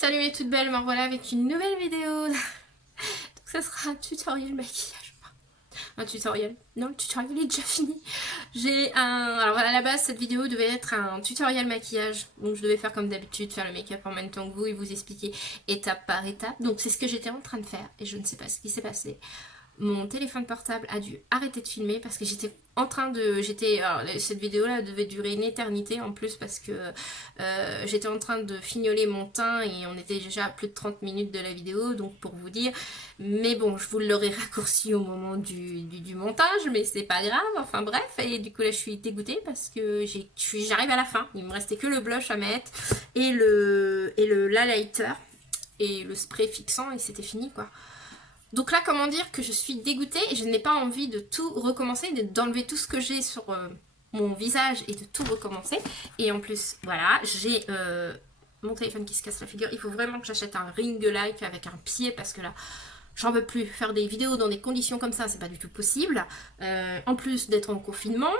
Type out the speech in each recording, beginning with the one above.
Salut les toutes belles, me revoilà avec une nouvelle vidéo. Donc ça sera un tutoriel maquillage. Un tutoriel. Non, le tutoriel est déjà fini. Alors à la base, cette vidéo devait être un tutoriel maquillage. Donc je devais faire comme d'habitude, faire le make-up en même temps que vous et vous expliquer étape par étape. Donc c'est ce que j'étais en train de faire et je ne sais pas ce qui s'est passé. Mon téléphone portable a dû arrêter de filmer parce que j'étais en train de... cette vidéo là devait durer une éternité en plus parce que j'étais en train de fignoler mon teint et on était déjà à plus de 30 minutes de la vidéo, donc pour vous dire. Mais bon, je vous l'aurais raccourci au moment du montage, mais c'est pas grave, enfin bref. Et du coup là je suis dégoûtée parce que j'arrive à la fin. Il me restait que le blush à mettre et l'highlighter et le spray fixant et c'était fini quoi. Donc là, comment dire que je suis dégoûtée et je n'ai pas envie de tout recommencer, d'enlever tout ce que j'ai sur mon visage et de tout recommencer. Et en plus, voilà, j'ai mon téléphone qui se casse la figure. Il faut vraiment que j'achète un ring light avec un pied parce que là, j'en peux plus. Faire des vidéos dans des conditions comme ça, c'est pas du tout possible. En plus d'être en confinement,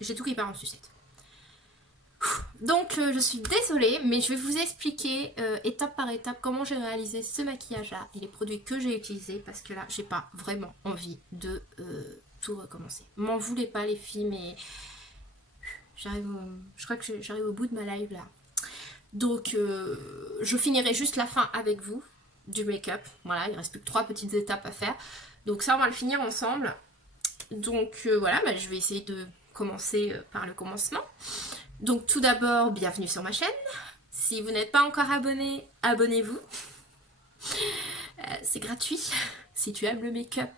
j'ai tout qui part en sucette. Donc je suis désolée, mais je vais vous expliquer étape par étape comment j'ai réalisé ce maquillage là et les produits que j'ai utilisés parce que là j'ai pas vraiment envie de tout recommencer. M'en voulez pas les filles, mais je crois que j'arrive au bout de ma live là. Donc je finirai juste la fin avec vous du make-up. Voilà, il reste plus que 3 petites étapes à faire. Donc ça on va le finir ensemble. Donc voilà, je vais essayer de commencer par le commencement. Donc tout d'abord, bienvenue sur ma chaîne. Si vous n'êtes pas encore abonné, abonnez-vous. C'est gratuit. Si tu aimes le make-up,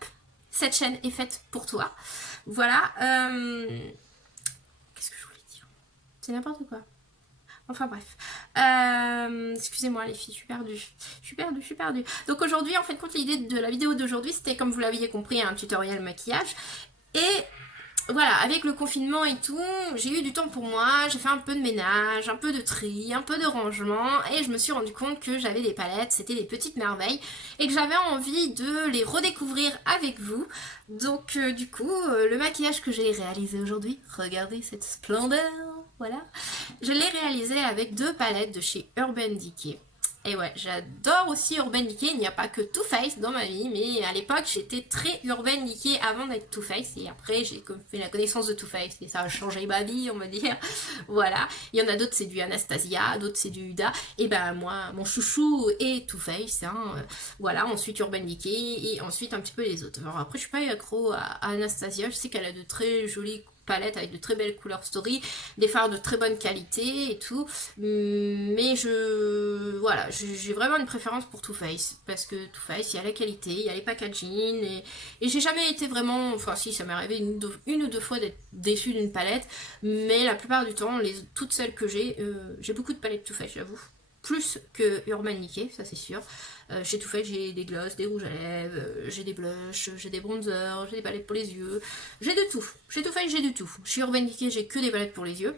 cette chaîne est faite pour toi. Voilà. Qu'est-ce que je voulais dire? C'est n'importe quoi. Enfin bref. Excusez-moi les filles, je suis perdue. Donc aujourd'hui, en fait, l'idée de la vidéo d'aujourd'hui, c'était, comme vous l'aviez compris, un tutoriel maquillage. Et voilà, avec le confinement et tout, j'ai eu du temps pour moi, j'ai fait un peu de ménage, un peu de tri, un peu de rangement, et je me suis rendu compte que j'avais des palettes, c'était des petites merveilles, et que j'avais envie de les redécouvrir avec vous. Donc du coup, le maquillage que j'ai réalisé aujourd'hui, regardez cette splendeur, voilà, je l'ai réalisé avec 2 palettes de chez Urban Decay. Et ouais, j'adore aussi Urban Decay, il n'y a pas que Too Faced dans ma vie, mais à l'époque j'étais très Urban Decay avant d'être Too Faced, et après j'ai fait la connaissance de Too Faced, et ça a changé ma vie, on va dire. Voilà, il y en a d'autres c'est du Anastasia, d'autres c'est du Huda, et ben moi, mon chouchou est Too Faced, hein, voilà, ensuite Urban Decay, et ensuite un petit peu les autres. Alors après je suis pas accro à Anastasia, je sais qu'elle a de très jolies palette avec de très belles couleurs story, des fards de très bonne qualité et tout, mais voilà, j'ai vraiment une préférence pour Too Faced parce que Too Faced, il y a la qualité, il y a les packaging, et j'ai jamais été vraiment, enfin si, ça m'est arrivé une ou deux fois d'être déçue d'une palette, mais la plupart du temps, toutes celles que j'ai beaucoup de palettes Too Faced, j'avoue, plus que Urban Decay, ça c'est sûr. Chez Too Faced, j'ai des glosses, des rouges à lèvres, j'ai des blushs, j'ai des bronzers, j'ai des palettes pour les yeux, j'ai de tout. Chez Too Faced, j'ai de tout. Chez Urban Decay, j'ai que des palettes pour les yeux.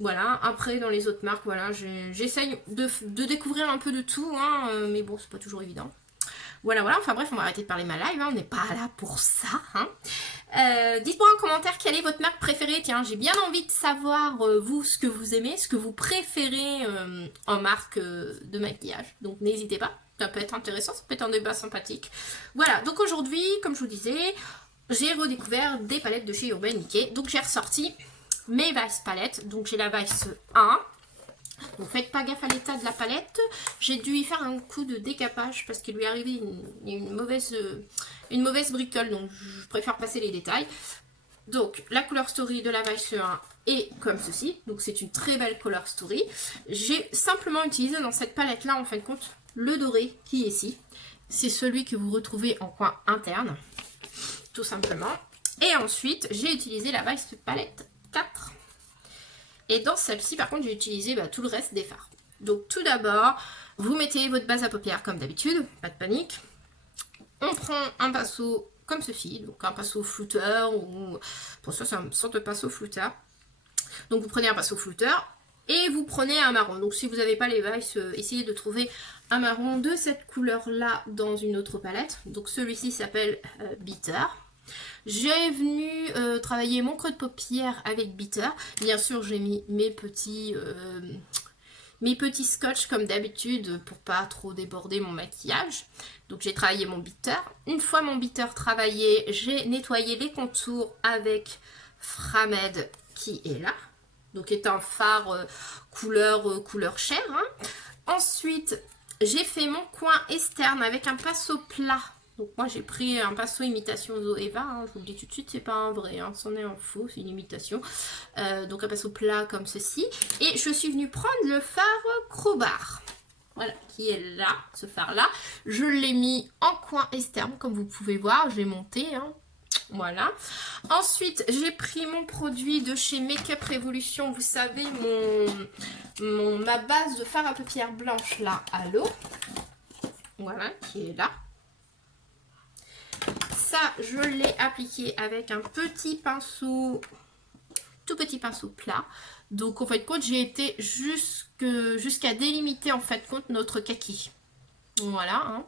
Voilà, après dans les autres marques, voilà, j'essaye de découvrir un peu de tout, hein, mais bon, c'est pas toujours évident. Voilà, enfin bref, on va arrêter de parler de ma live, hein, on n'est pas là pour ça. Hein. Dites-moi en commentaire quelle est votre marque préférée. Tiens, j'ai bien envie de savoir, vous, ce que vous aimez, ce que vous préférez en marque de maquillage. Donc n'hésitez pas, ça peut être intéressant, ça peut être un débat sympathique. Voilà, donc aujourd'hui, comme je vous disais, j'ai redécouvert des palettes de chez Urban Decay. Donc j'ai ressorti mes Vice palettes. Donc j'ai la Vice 1. Donc faites pas gaffe à l'état de la palette. J'ai dû y faire un coup de décapage parce qu'il lui est arrivé une mauvaise bricole. Donc je préfère passer les détails. Donc la couleur story de la Vice 1 est comme ceci. Donc c'est une très belle couleur story. J'ai simplement utilisé dans cette palette là en fin de compte le doré qui est ici. C'est celui que vous retrouvez en coin interne. Tout simplement. Et ensuite j'ai utilisé la Vice palette 4. Et dans celle-ci, par contre, j'ai utilisé tout le reste des fards. Donc tout d'abord, vous mettez votre base à paupières comme d'habitude, pas de panique. On prend un pinceau comme ceci, donc un pinceau flouteur, ou pour ça c'est une sorte de pinceau flouteur. Donc vous prenez un pinceau flouteur et vous prenez un marron. Donc si vous n'avez pas les Vice, essayez de trouver un marron de cette couleur-là dans une autre palette. Donc celui-ci s'appelle Bitter. J'ai venu travailler mon creux de paupière avec Bitter. Bien sûr, j'ai mis mes petits mes petits scotch comme d'habitude pour pas trop déborder mon maquillage. Donc j'ai travaillé mon bitter. Une fois mon bitter travaillé, j'ai nettoyé les contours avec Framed qui est là. Donc est un fard couleur chair. Hein. Ensuite, j'ai fait mon coin externe avec un pinceau plat. Donc moi j'ai pris un pinceau imitation Zoeva, hein, je vous le dis tout de suite, c'est pas un vrai, hein, c'en est un faux, c'est une imitation. Donc un pinceau plat comme ceci. Et je suis venue prendre le fard Crowbar. Voilà, qui est là, ce fard là. Je l'ai mis en coin externe, comme vous pouvez voir, je l'ai monté, hein. Voilà. Ensuite, j'ai pris mon produit de chez Make-up Revolution. Vous savez, ma base de fard à paupières blanche là, à l'eau. Voilà, qui est là. Ça, je l'ai appliqué avec un petit pinceau, tout petit pinceau plat. Donc, en fait, compte, j'ai été jusqu'à délimiter, en fait, compte notre kaki. Voilà.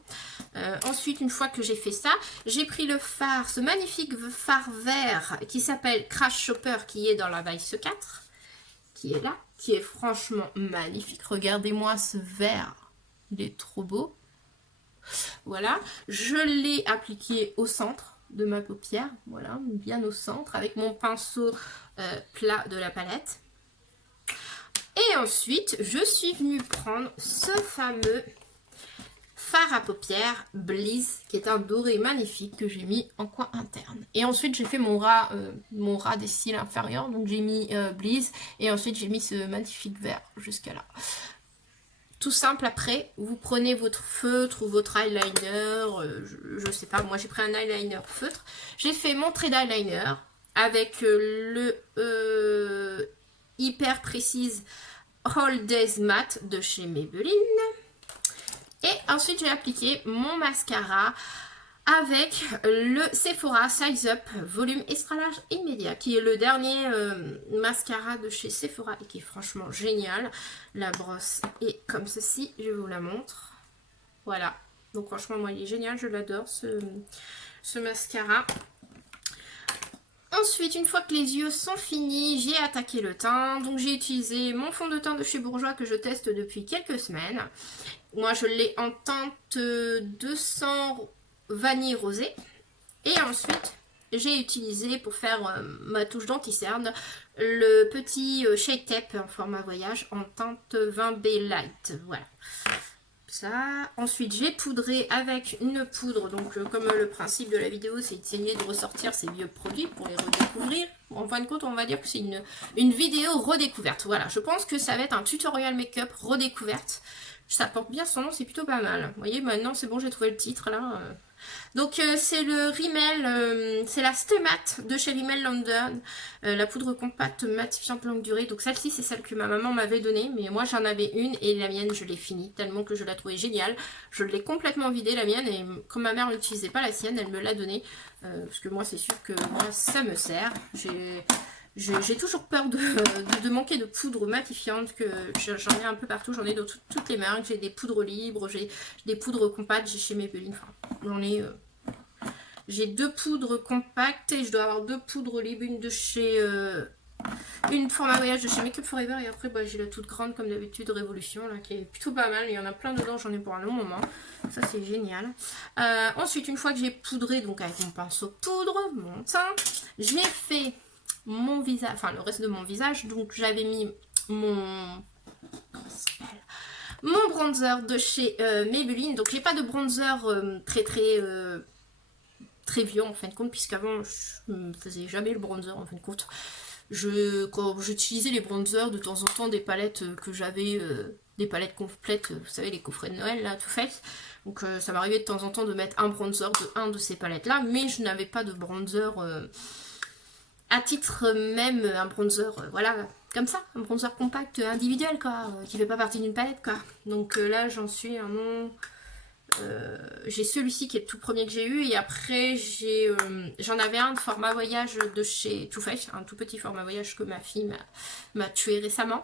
Hein. Ensuite, une fois que j'ai fait ça, j'ai pris le fard, ce magnifique fard vert qui s'appelle Crash Shopper, qui est dans la Vice 4, qui est là, qui est franchement magnifique. Regardez-moi ce vert, il est trop beau. Voilà, je l'ai appliqué au centre de ma paupière, voilà, bien au centre, avec mon pinceau plat de la palette. Et ensuite, je suis venue prendre ce fameux fard à paupières Bliss, qui est un doré magnifique que j'ai mis en coin interne. Et ensuite, j'ai fait mon ras des cils inférieurs, donc j'ai mis Bliss, et ensuite j'ai mis ce magnifique vert jusqu'à là. Tout simple, après, vous prenez votre feutre ou votre eyeliner, je sais pas, moi j'ai pris un eyeliner feutre. J'ai fait mon trait d'eyeliner avec le Hyper Précise All Days Matte de chez Maybelline. Et ensuite, j'ai appliqué mon mascara avec le Sephora Size Up Volume Extra Large Immédiat, qui est le dernier mascara de chez Sephora et qui est franchement génial. La brosse est comme ceci, je vous la montre. Voilà, donc franchement, moi, il est génial, je l'adore, ce mascara. Ensuite, une fois que les yeux sont finis, j'ai attaqué le teint. Donc, j'ai utilisé mon fond de teint de chez Bourjois que je teste depuis quelques semaines. Moi, je l'ai en teinte 200 vanille rosée. Et ensuite, j'ai utilisé pour faire ma touche d'anti-cerne le petit Shade Tape en format voyage en teinte 20B Light. Voilà. Ça. Ensuite, j'ai poudré avec une poudre. Donc, comme le principe de la vidéo, c'est d'essayer de ressortir ces vieux produits pour les redécouvrir. En fin de compte, on va dire que c'est une vidéo redécouverte. Voilà, je pense que ça va être un tutoriel make-up redécouverte. Ça porte bien son nom, c'est plutôt pas mal. Vous voyez, maintenant, c'est bon, j'ai trouvé le titre, là. Donc, c'est le Rimmel, c'est la Stay Matte de chez Rimmel London. La poudre compacte matifiante longue durée. Donc, celle-ci, c'est celle que ma maman m'avait donnée. Mais moi, j'en avais une et la mienne, je l'ai finie. Tellement que je la trouvais géniale. Je l'ai complètement vidée, la mienne. Et comme ma mère n'utilisait pas la sienne, elle me l'a donnée. Parce que moi, c'est sûr que moi, ça me sert. J'ai toujours peur de manquer de poudre matifiante, que j'en ai un peu partout, j'en ai dans toutes les marques, j'ai des poudres libres, j'ai des poudres compactes, j'ai chez Maybelline, enfin j'en ai, j'ai 2 poudres compactes et je dois avoir 2 poudres libres, une de chez, une format voyage de chez Make Up Forever et après bah, j'ai la toute grande comme d'habitude Révolution là, qui est plutôt pas mal, il y en a plein dedans, j'en ai pour un long moment, ça c'est génial. Ensuite une fois que j'ai poudré donc avec mon pinceau poudre, mon teint, j'ai fait mon visage, enfin le reste de mon visage, donc j'avais mis mon bronzer de chez Maybelline, donc j'ai pas de bronzer très vieux en fin de compte, puisqu'avant je ne faisais jamais le bronzer en fin de compte. Quand j'utilisais les bronzers de temps en temps, des palettes que j'avais, des palettes complètes, vous savez les coffrets de Noël là tout fait, donc ça m'arrivait de temps en temps de mettre un bronzer de un de ces palettes là, mais je n'avais pas de bronzer à titre même, un bronzer, voilà, comme ça, un bronzer compact individuel, quoi, qui fait pas partie d'une palette, quoi. Donc là, j'en suis à mon... j'ai celui-ci qui est le tout premier que j'ai eu, et après, j'en avais un de format voyage de chez Too Faced, un tout petit format voyage que ma fille m'a tué récemment.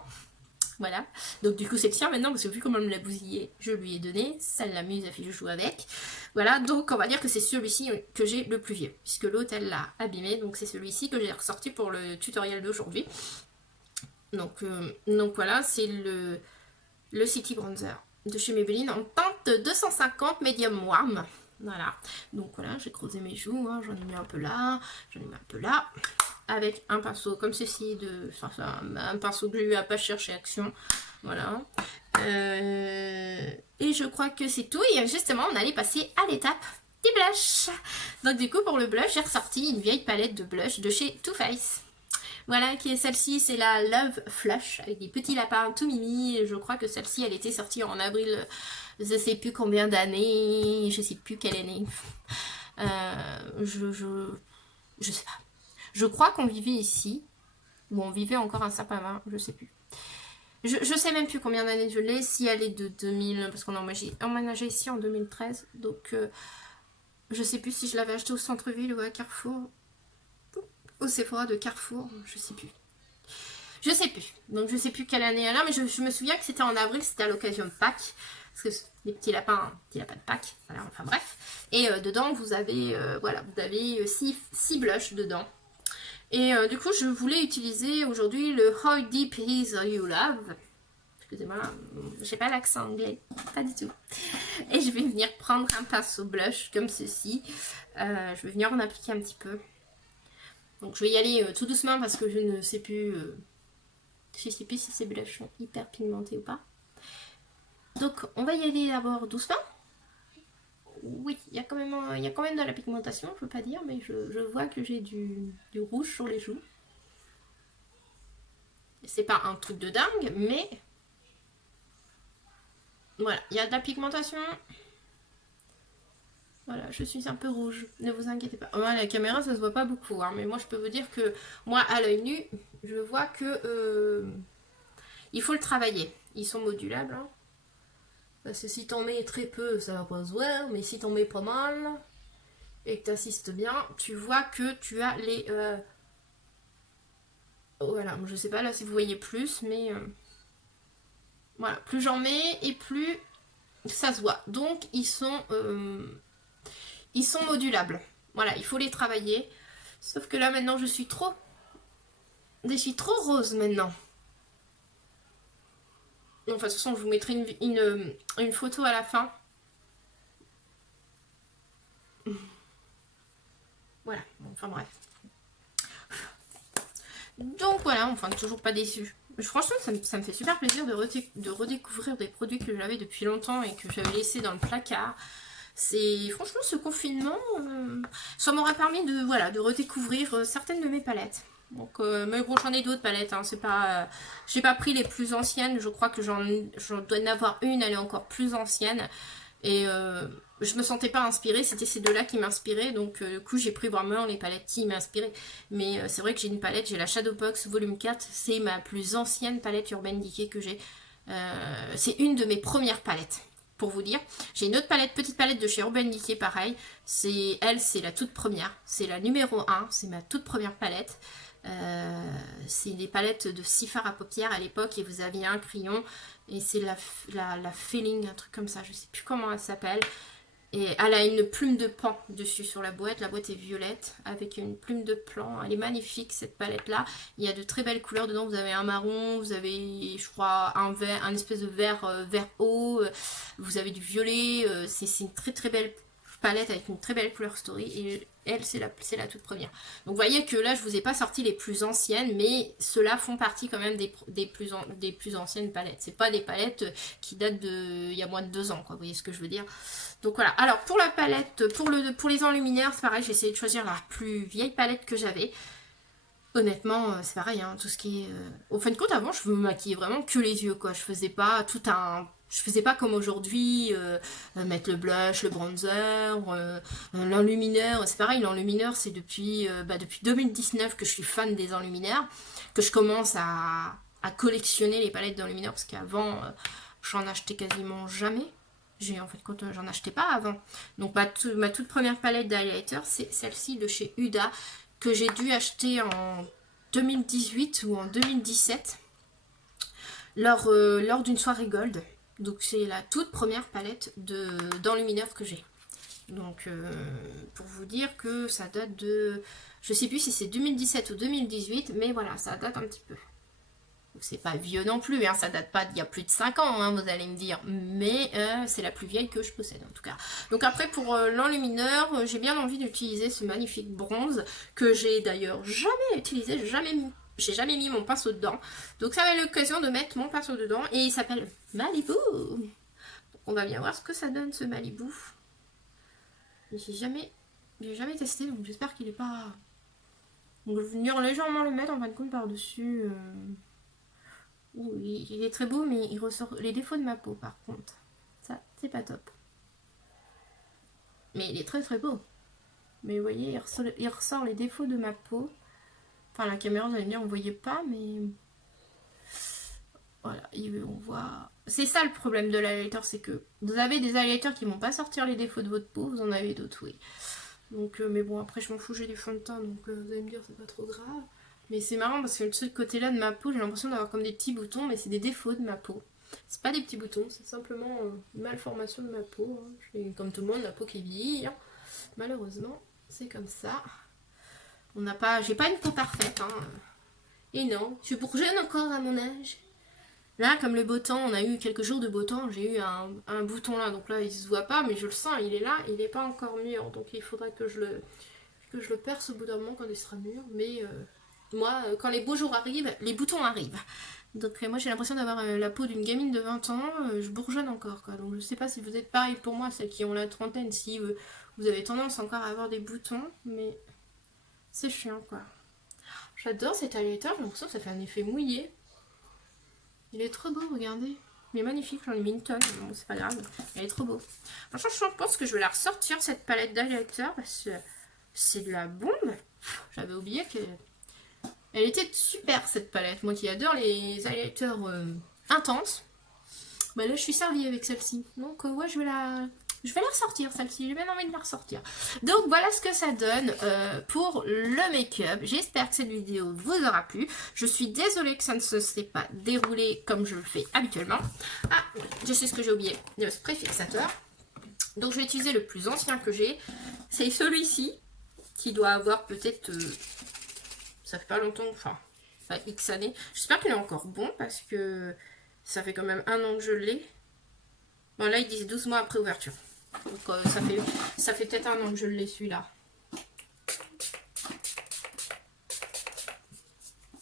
Voilà, donc du coup c'est le sien maintenant parce que vu comment elle me l'a bousillé, je lui ai donné, ça l'amuse, la fille je joue avec. Voilà, donc on va dire que c'est celui-ci que j'ai le plus vieux, puisque l'autre elle l'a abîmé, donc c'est celui-ci que j'ai ressorti pour le tutoriel d'aujourd'hui. Donc voilà, c'est le le City Bronzer de chez Maybelline en teinte 250 Medium Warm. Voilà, donc voilà, j'ai creusé mes joues, hein, j'en ai mis un peu là, j'en ai mis un peu là, avec un pinceau comme ceci, un pinceau que j'ai eu à pas chercher Action, voilà. Et je crois que c'est tout, et justement on allait passer à l'étape des blushs. Donc du coup pour le blush, j'ai ressorti une vieille palette de blush de chez Too Faced. Voilà, qui est celle-ci, c'est la Love Flush, avec des petits lapins tout mimi. Je crois que celle-ci, elle était sortie en avril, je sais plus combien d'années, je sais plus quelle année. Je sais pas. Je crois qu'on vivait ici, ou on vivait encore un sapin, je sais plus. Je sais même plus combien d'années je l'ai, si elle est de 2000, parce qu'on a emménagé ici en 2013, donc je sais plus si je l'avais acheté au centre-ville ou à Carrefour. Au Sephora de Carrefour, je sais plus. Je sais plus. Donc je sais plus quelle année elle a, mais je me souviens que c'était en avril, c'était à l'occasion de Pâques. Parce que les petits lapins de Pâques. Voilà, enfin bref. Et dedans, vous avez, voilà, vous avez 6 blushs dedans. Et du coup, je voulais utiliser aujourd'hui le How Deep Is You Love. Excusez-moi, j'ai pas l'accent anglais, pas du tout. Et je vais venir prendre un pinceau blush comme ceci. Je vais venir en appliquer un petit peu. Donc je vais y aller tout doucement parce que je ne sais plus, si ces blushs sont hyper pigmentés ou pas. Donc on va y aller d'abord doucement. Oui, il y a quand même de la pigmentation, je veux pas dire, mais je vois que j'ai du rouge sur les joues. C'est pas un truc de dingue, mais voilà, il y a de la pigmentation. Voilà, je suis un peu rouge, ne vous inquiétez pas. Ouais, la caméra, ça se voit pas beaucoup, hein, mais moi je peux vous dire que moi, à l'œil nu, je vois que il faut le travailler. Ils sont modulables, hein. Parce que si t'en mets très peu, ça va pas se voir, mais si t'en mets pas mal et que t'assistes bien, tu vois que tu as les... Voilà, je sais pas là si vous voyez plus, mais... Voilà, plus j'en mets et plus ça se voit. Donc ils sont modulables. Voilà, il faut les travailler. Sauf que là maintenant je suis trop rose maintenant. Enfin, de toute façon, je vous mettrai une photo à la fin. Voilà, enfin bref. Donc voilà, enfin toujours pas déçue. Franchement, ça me fait super plaisir de redécouvrir des produits que j'avais depuis longtemps et que j'avais laissés dans le placard. C'est franchement ce confinement, ça m'aurait permis de redécouvrir certaines de mes palettes. Donc, mais bon, j'en ai d'autres palettes. Hein, c'est pas, j'ai pas pris les plus anciennes. Je crois que j'en dois en avoir une. Elle est encore plus ancienne. Et je me sentais pas inspirée, c'était ces deux-là qui m'inspiraient, donc du coup j'ai pris vraiment les palettes qui m'inspiraient. Mais c'est vrai que j'ai une palette, j'ai la Shadowbox Volume 4, c'est ma plus ancienne palette Urban Decay que j'ai. C'est une de mes premières palettes, pour vous dire. J'ai une autre palette, petite palette de chez Urban Decay, pareil. C'est la toute première, c'est la numéro 1, c'est ma toute première palette. C'est des palettes de 6 fards à paupières à l'époque et vous aviez un crayon et c'est la Feeling, un truc comme ça, je sais plus comment elle s'appelle, et elle a une plume de pan dessus sur la boîte est violette avec une plume de plan, elle est magnifique cette palette là, il y a de très belles couleurs dedans, vous avez un marron, vous avez je crois un vert, un espèce de vert eau, vous avez du violet, c'est une très très belle palette avec une très belle couleur story et elle c'est la toute première. Donc vous voyez que là je vous ai pas sorti les plus anciennes, mais ceux-là font partie quand même des plus anciennes palettes. C'est pas des palettes qui datent il y a moins de 2 ans, quoi. Vous voyez ce que je veux dire. Donc voilà. Alors pour la palette, pour les enlumineurs, c'est pareil, j'ai essayé de choisir la plus vieille palette que j'avais. Honnêtement, c'est pareil, hein, tout ce qui est... Au fin de compte, avant, je me maquillais vraiment que les yeux, quoi. Je faisais pas comme aujourd'hui, mettre le blush, le bronzer, l'enlumineur. C'est pareil, l'enlumineur, c'est depuis 2019 que je suis fan des enlumineurs, que je commence à collectionner les palettes d'enlumineurs, parce qu'avant, j'en achetais quasiment jamais. En fait, j'en achetais pas avant. Donc, ma toute première palette d'highlighter, c'est celle-ci de chez Huda, que j'ai dû acheter en 2018 ou en 2017 lors d'une soirée gold. Donc c'est la toute première palette d'enlumineur que j'ai. Donc pour vous dire que ça date de... Je sais plus si c'est 2017 ou 2018, mais voilà, ça date un petit peu. C'est pas vieux non plus, hein, ça date pas d'il y a plus de 5 ans, hein, vous allez me dire. Mais c'est la plus vieille que je possède en tout cas. Donc après pour l'enlumineur, j'ai bien envie d'utiliser ce magnifique bronze que j'ai d'ailleurs jamais utilisé, j'ai jamais mis mon pinceau dedans. Donc ça va être l'occasion de mettre mon pinceau dedans et il s'appelle Malibu. Donc on va bien voir ce que ça donne ce Malibu. J'ai jamais testé, donc j'espère qu'il est pas... Donc je vais venir légèrement le mettre en fin de compte par-dessus... Oui, il est très beau, mais il ressort les défauts de ma peau par contre. Ça, c'est pas top. Mais il est très très beau. Mais vous voyez, il ressort les défauts de ma peau. Enfin, la caméra, vous allez me dire, on ne voyait pas, mais... Voilà, on voit... C'est ça le problème de l'highlighter, c'est que vous avez des highlighters qui ne vont pas sortir les défauts de votre peau, vous en avez d'autres, oui. Donc, mais bon, après, je m'en fous, j'ai du fond de teint, donc vous allez me dire, c'est pas trop grave. Mais c'est marrant parce que de ce côté-là de ma peau, j'ai l'impression d'avoir comme des petits boutons, mais c'est des défauts de ma peau. C'est pas des petits boutons, c'est simplement une malformation de ma peau. Hein. J'ai, comme tout le monde, la peau qui vieillit. Hein. Malheureusement, c'est comme ça. J'ai pas une peau parfaite. Hein. Et non, je suis pour jeune encore à mon âge. Là, comme le beau temps, on a eu quelques jours de beau temps, j'ai eu un bouton là, donc là il se voit pas, mais je le sens, il est là, il n'est pas encore mûr, donc il faudrait que je le perce au bout d'un moment quand il sera mûr, mais... Moi, quand les beaux jours arrivent, les boutons arrivent. Donc moi j'ai l'impression d'avoir la peau d'une gamine de 20 ans, je bourgeonne encore quoi. Donc je sais pas si vous êtes pareil pour moi, celles qui ont la trentaine, si vous avez tendance encore à avoir des boutons, mais c'est chiant quoi. J'adore cet highlighter, j'ai l'impression que ça fait un effet mouillé. Il est trop beau, regardez. Il est magnifique, j'en ai mis une tonne, bon c'est pas grave, il est trop beau. Franchement je pense que je vais la ressortir cette palette d'highlighter parce que c'est de la bombe. J'avais oublié que... Elle était super cette palette, moi qui adore les highlighters intenses. Bah là je suis servie avec celle-ci. Donc ouais je vais la ressortir celle-ci, j'ai bien envie de la ressortir. Donc voilà ce que ça donne pour le make-up. J'espère que cette vidéo vous aura plu. Je suis désolée que ça ne se s'est pas déroulé comme je le fais habituellement. Ah, je sais ce que j'ai oublié, le spray fixateur. Donc je vais utiliser le plus ancien que j'ai. C'est celui-ci qui doit avoir peut-être... ça fait pas longtemps, enfin X années. J'espère qu'il est encore bon parce que ça fait quand même 1 an que je l'ai. Bon là ils disent 12 mois après ouverture. Donc ça fait peut-être 1 an que je l'ai celui-là.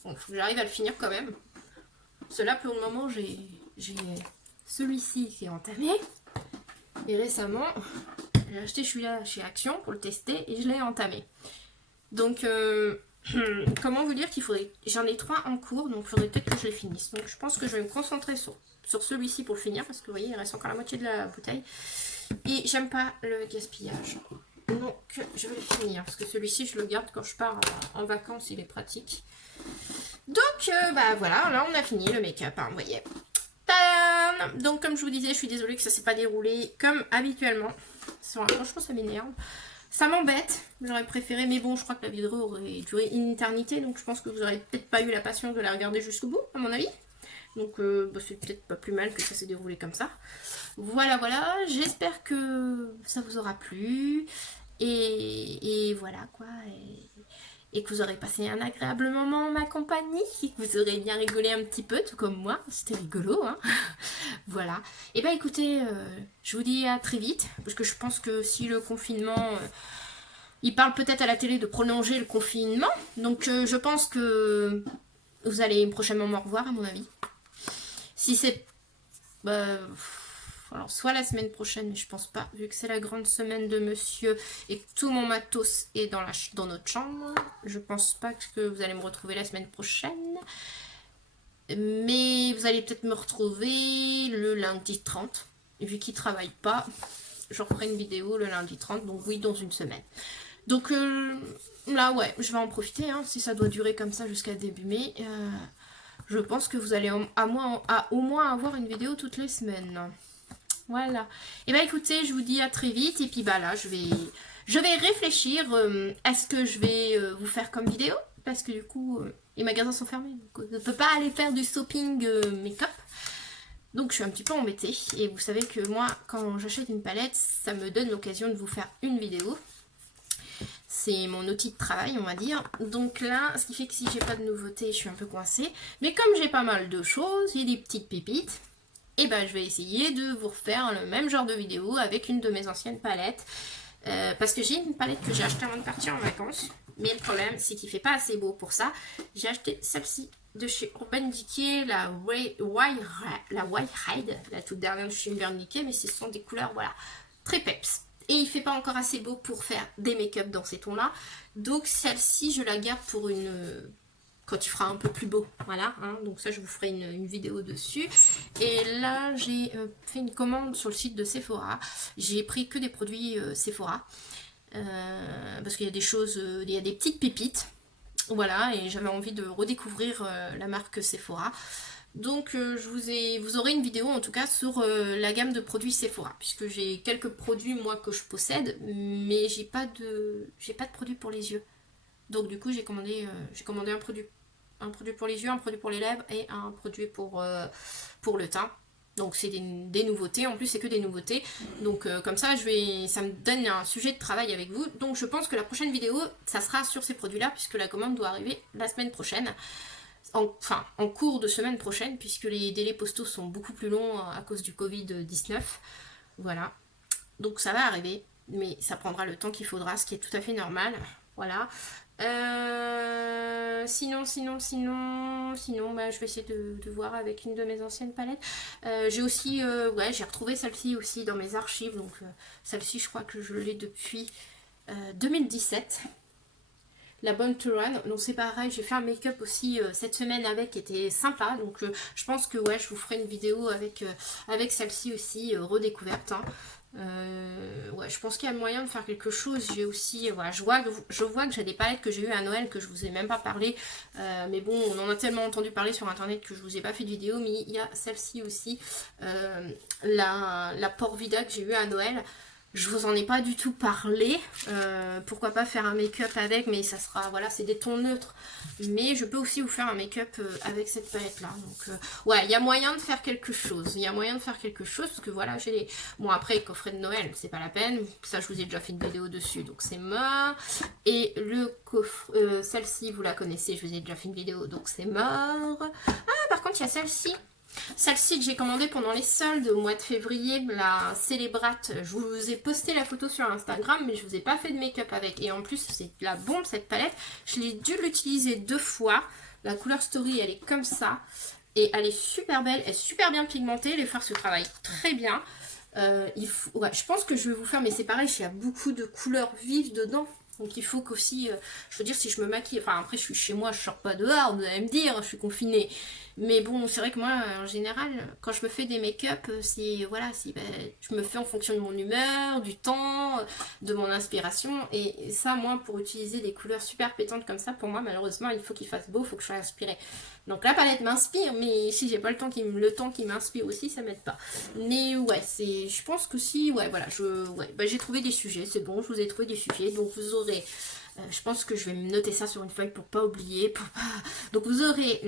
Bon, faut que j'arrive à le finir quand même. Cela pour le moment j'ai celui-ci qui est entamé. Et récemment j'ai acheté celui-là chez Action pour le tester et je l'ai entamé. Donc comment vous dire qu'il faudrait... J'en ai 3 en cours, donc il faudrait peut-être que je les finisse. Donc je pense que je vais me concentrer sur celui-ci pour le finir, parce que vous voyez, il reste encore la moitié de la bouteille. Et j'aime pas le gaspillage. Donc je vais le finir, parce que celui-ci, je le garde quand je pars en vacances, il est pratique. Donc, bah voilà, là on a fini le make-up, hein, vous voyez. Tadam! Donc comme je vous disais, je suis désolée que ça s'est pas déroulé comme habituellement. Franchement, ça m'énerve. Ça m'embête, j'aurais préféré, mais bon, je crois que la vidéo aurait duré une éternité, donc je pense que vous n'aurez peut-être pas eu la patience de la regarder jusqu'au bout, à mon avis. Donc bah, c'est peut-être pas plus mal que ça s'est déroulé comme ça. Voilà, voilà, j'espère que ça vous aura plu, et voilà quoi, et que vous aurez passé un agréable moment en ma compagnie, et que vous aurez bien rigolé un petit peu, tout comme moi, c'était rigolo, hein. Voilà, et bah écoutez, je vous dis à très vite, parce que je pense que si le confinement, il parle peut-être à la télé de prolonger le confinement, donc je pense que vous allez prochainement me revoir à mon avis. Si c'est... alors soit la semaine prochaine, mais je pense pas, vu que c'est la grande semaine de monsieur et que tout mon matos est dans notre chambre, je pense pas que vous allez me retrouver la semaine prochaine. Mais vous allez peut-être me retrouver le lundi 30. Vu qu'il ne travaille pas, je referai une vidéo le lundi 30, donc oui, dans une semaine. Donc là, ouais, je vais en profiter, hein, si ça doit durer comme ça jusqu'à début mai. Je pense que vous allez au moins avoir une vidéo toutes les semaines. Voilà. Et bah écoutez, je vous dis à très vite. Et puis bah là, je vais réfléchir à ce que je vais vous faire comme vidéo. Parce que du coup, les magasins sont fermés. Donc je ne peux pas aller faire du shopping make-up. Donc je suis un petit peu embêtée. Et vous savez que moi, quand j'achète une palette, ça me donne l'occasion de vous faire une vidéo. c'est mon outil de travail, on va dire. Donc là, ce qui fait que si j'ai pas de nouveautés, je suis un peu coincée. Mais comme j'ai pas mal de choses, j'ai des petites pépites, et ben je vais essayer de vous refaire le même genre de vidéo avec une de mes anciennes palettes. Parce que j'ai une palette que j'ai achetée avant de partir en vacances. Mais le problème, c'est qu'il fait pas assez beau pour ça. J'ai acheté celle-ci de chez Urban Decay, la White Hide, la toute dernière de chez Urban Decay, mais ce sont des couleurs, voilà, très peps. Et il fait pas encore assez beau pour faire des make-up dans ces tons-là. Donc celle-ci, je la garde pour une... quand il fera un peu plus beau, voilà, hein. Donc ça, je vous ferai une vidéo dessus. Et là, j'ai fait une commande sur le site de Sephora. J'ai pris que des produits Sephora. Parce qu'il y a des choses, il y a des petites pépites. Voilà, et j'avais envie de redécouvrir la marque Sephora. Donc vous aurez une vidéo en tout cas sur la gamme de produits Sephora, puisque j'ai quelques produits moi que je possède, mais j'ai pas de produit pour les yeux. Donc du coup j'ai commandé un produit pour les yeux, un produit pour les lèvres et un produit pour le teint. Donc c'est des nouveautés, en plus c'est que des nouveautés. Donc comme ça ça me donne un sujet de travail avec vous. Donc je pense que la prochaine vidéo, ça sera sur ces produits-là, puisque la commande doit arriver la semaine prochaine. En cours de semaine prochaine, puisque les délais postaux sont beaucoup plus longs à cause du Covid-19. Voilà. Donc ça va arriver, mais ça prendra le temps qu'il faudra, ce qui est tout à fait normal. Voilà. Sinon, bah, je vais essayer de voir avec une de mes anciennes palettes. J'ai aussi, j'ai retrouvé celle-ci aussi dans mes archives. Donc celle-ci, je crois que je l'ai depuis 2017. La Born to Run, donc c'est pareil, j'ai fait un make-up aussi cette semaine avec, qui était sympa, donc je pense que je vous ferai une vidéo avec celle-ci aussi, redécouverte, hein. Je pense qu'il y a moyen de faire quelque chose. J'ai aussi, je vois que j'ai des palettes que j'ai eu à Noël que je vous ai même pas parlé, mais bon, on en a tellement entendu parler sur internet que je vous ai pas fait de vidéo. Mais il y a celle-ci aussi, la Pore Vida que j'ai eu à Noël. Je vous en ai pas du tout parlé, pourquoi pas faire un make-up avec, mais ça sera, voilà, c'est des tons neutres. Mais je peux aussi vous faire un make-up avec cette palette là. Donc il y a moyen de faire quelque chose. Parce que voilà, j'ai les... Bon après, le coffret de Noël, c'est pas la peine. Ça, je vous ai déjà fait une vidéo dessus, donc c'est mort. Et le coffret, celle-ci, vous la connaissez, je vous ai déjà fait une vidéo, donc c'est mort. Ah, par contre, il y a celle-ci. Celle-ci que j'ai commandée pendant les soldes au mois de février, la Célébrate. Je vous ai posté la photo sur Instagram, mais je vous ai pas fait de make-up avec. Et en plus, c'est de la bombe cette palette. Je l'ai dû l'utiliser 2 fois. La couleur Story, elle est comme ça. Et elle est super belle, elle est super bien pigmentée. Les fards se travaillent très bien. Je pense que je vais vous faire, mais c'est pareil, il y a beaucoup de couleurs vives dedans. Donc il faut qu'aussi, je veux dire, si je me maquille, enfin après je suis chez moi, je sors pas dehors, vous allez me dire, je suis confinée. Mais bon, c'est vrai que moi, en général, quand je me fais des make-up, je me fais en fonction de mon humeur, du temps, de mon inspiration. Et ça, moi, pour utiliser des couleurs super pétantes comme ça, pour moi, malheureusement, il faut qu'il fasse beau, il faut que je sois inspirée. Donc la palette m'inspire, mais si j'ai pas le temps qui m'inspire aussi, ça m'aide pas. Mais je pense que si, j'ai trouvé des sujets, c'est bon, je vous ai trouvé des sujets, donc vous aurez... je pense que je vais me noter ça sur une feuille pour pas oublier. Donc vous aurez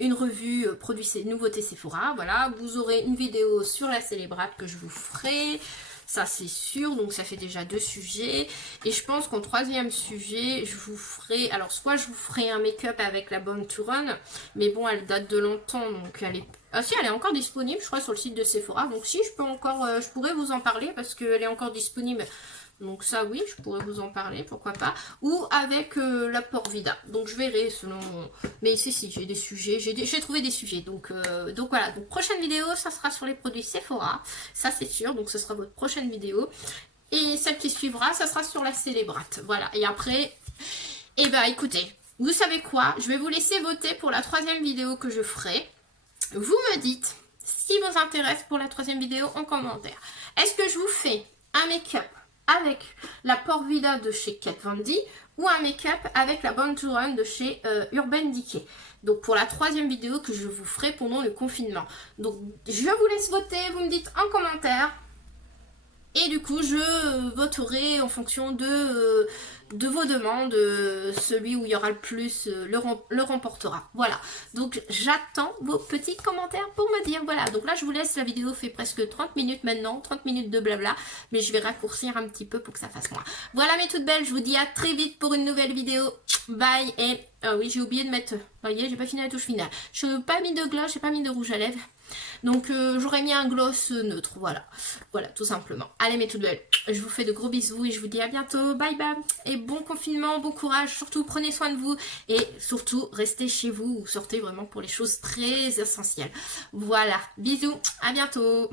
une revue produits nouveautés Sephora, voilà. Vous aurez une vidéo sur la Célébrate que je vous ferai. Ça c'est sûr, donc ça fait déjà 2 sujets. Et je pense qu'en 3e sujet, je vous ferai... Alors soit je vous ferai un make-up avec la Born to Run, mais bon, elle date de longtemps, donc elle est... Ah si, elle est encore disponible, je crois, sur le site de Sephora. Donc si, je pourrais vous en parler parce qu'elle est encore disponible. Donc ça oui, je pourrais vous en parler, pourquoi pas. Ou avec la Pore Vida. Donc je verrai selon... Mais si, j'ai des sujets, j'ai trouvé des sujets. Donc voilà, donc prochaine vidéo, ça sera sur les produits Sephora. Ça c'est sûr, donc ce sera votre prochaine vidéo. Et celle qui suivra, ça sera sur la Célébrate. Voilà, et après, écoutez, vous savez quoi? Je vais vous laisser voter pour la 3e vidéo que je ferai. Vous me dites ce qui vous intéresse pour la 3e vidéo en commentaire. Est-ce que je vous fais un make-up avec la Pore Vida de chez Kat Von D ou un make-up avec la Born to Run de chez Urban Decay. Donc pour la 3e vidéo que je vous ferai pendant le confinement. Donc je vous laisse voter, vous me dites en commentaire. Et du coup, je voterai en fonction de vos demandes. Celui où il y aura le plus le remportera. Voilà. Donc, j'attends vos petits commentaires pour me dire. Voilà. Donc là, je vous laisse. La vidéo fait presque 30 minutes maintenant. 30 minutes de blabla. Mais je vais raccourcir un petit peu pour que ça fasse moins. Voilà mes toutes belles. Je vous dis à très vite pour une nouvelle vidéo. Bye. Et oui, j'ai oublié de mettre... Vous voyez, j'ai pas fini la touche finale. Je n'ai pas mis de gloss, j'ai pas mis de rouge à lèvres. Donc j'aurais mis un gloss neutre, voilà. Voilà, tout simplement. Allez mes toutes belles, je vous fais de gros bisous et je vous dis à bientôt. Bye bye. Et bon confinement, bon courage. Surtout prenez soin de vous. Et surtout restez chez vous ou sortez vraiment pour les choses très essentielles. Voilà, bisous, à bientôt.